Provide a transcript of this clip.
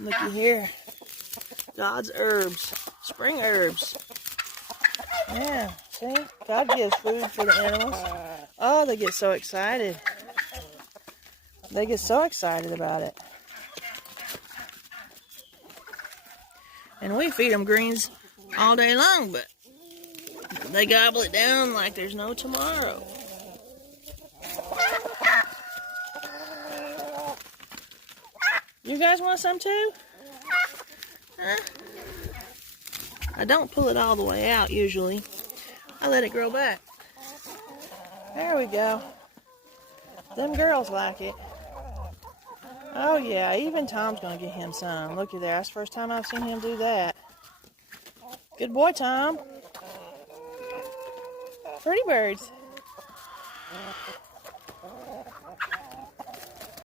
Looky here. God's herbs. Spring herbs. Yeah, see? God gives food for the animals. Oh, they get so excited. They get so excited about it. And we feed them greens all day long, but they gobble it down like there's no tomorrow. You guys want some too? Huh? I don't pull it all the way out usually. I let it grow back. There we go. Them girls like it. Oh yeah, even Tom's gonna get him some. Looky there, that's the first time I've seen him do that. Good boy, Tom. Pretty birds.